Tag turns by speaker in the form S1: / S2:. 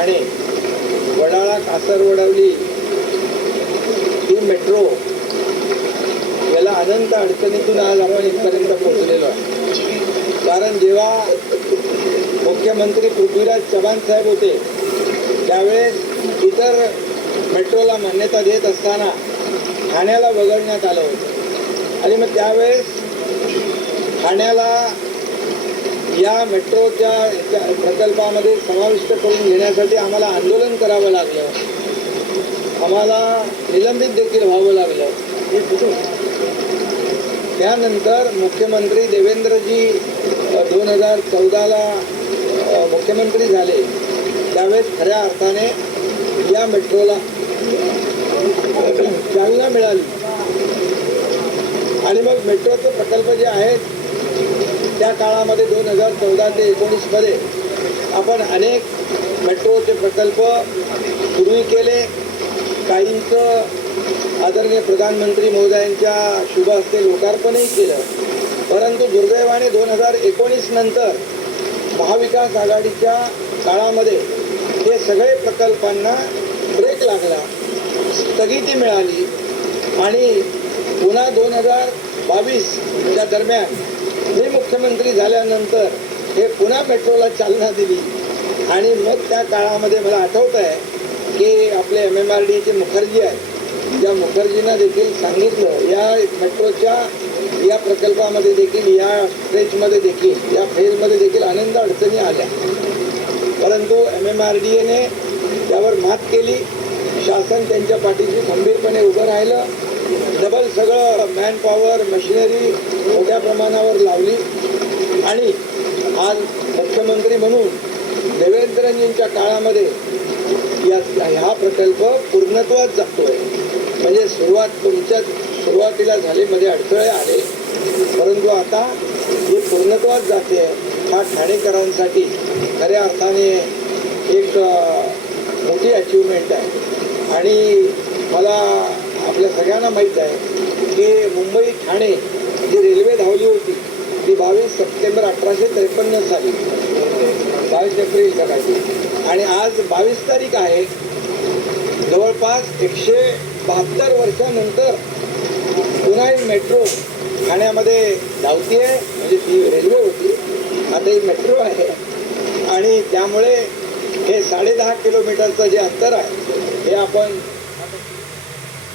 S1: ठाणे वडाळा कासर वडवली ही मेट्रो याला अनंत अडचणीतून आज आपण इथपर्यंत पोहोचलेलो आहे. कारण जेव्हा मुख्यमंत्री पृथ्वीराज चव्हाण साहेब होते त्यावेळेस इतर मेट्रोला मान्यता देत असताना ठाण्याला वगळण्यात आलं होतं. आणि मग त्यावेळेस ठाण्याला या मेट्रोच्या प्रकल्पामध्ये समाविष्ट करून घेण्यासाठी आम्हाला आंदोलन करावं लागलं. आम्हाला निलंबित देखील व्हावं लागलं. त्यानंतर मुख्यमंत्री देवेंद्रजी दोन हजार चौदाला मुख्यमंत्री झाले. त्यावेळेस खऱ्या अर्थाने या मेट्रोला चालना मिळाली. आणि मग मेट्रोचे प्रकल्प जे आहेत त्या काळामध्ये दोन हजार चौदा ते एकोणीसमध्ये आपण अनेक मेट्रोचे प्रकल्प पूर्वी केले. काहींचं आदरणीय प्रधानमंत्री महोदयांच्या शुभ हस्ते लोकार्पणही केलं. परंतु दुर्दैवाने दोन हजार एकोणीस नंतर महाविकास आघाडीच्या काळामध्ये हे सगळे प्रकल्पांना ब्रेक लागला. स्थगिती मिळाली आणि पुन्हा दोन हजार बावीसच्या दरम्यान मी मुख्यमंत्री झाल्यानंतर हे पुन्हा मेट्रोला चालना दिली. आणि मग त्या काळामध्ये मला आठवत आहे की आपले एम एम आर डीचे मुखर्जी आहेत. ज्या मुखर्जींना देखील सांगितलं या मेट्रोच्या या प्रकल्पामध्ये देखील या स्ट्रेचमध्ये देखील या फेजमध्ये देखील आनंद अडचणी आल्या. परंतु एम एम आर डी एने त्यावर मात केली. शासन त्यांच्या पाठीशी खंबीरपणे उभं राहिलं. डबल सगळं मॅन पॉवर मशिनरी मोठ्या प्रमाणावर लावली. आणि आज मुख्यमंत्री म्हणून देवेंद्रजींच्या काळामध्ये या हा प्रकल्प पूर्णत्वात जातोय. म्हणजे सुरुवात तुमच्या सुरुवातीला झाली मध्ये अडथळे आले. परंतु आता ही पूर्णत्वात जाते. हा ठाणेकरांसाठी खऱ्या अर्थाने एक मोठी अचिव्हमेंट आहे. आणि मला आपल्या सगळ्यांना माहीत आहे की मुंबई ठाणे जी रेल्वे धावली होती. ती बावीस सप्टेंबर अठराशे त्रेपन्न साली. बावीस एप्रिल सकाळची आणि आज बावीस तारीख आहे. जवळपास एकशे बहात्तर वर्षानंतर पुन्हा ही मेट्रो ठाण्यामध्ये धावती आहे म्हणजे ती रेल्वे होती. आता ही मेट्रो आहे. आणि त्यामुळे हे साडेदहा किलोमीटरचं जे अंतर आहे हे आपण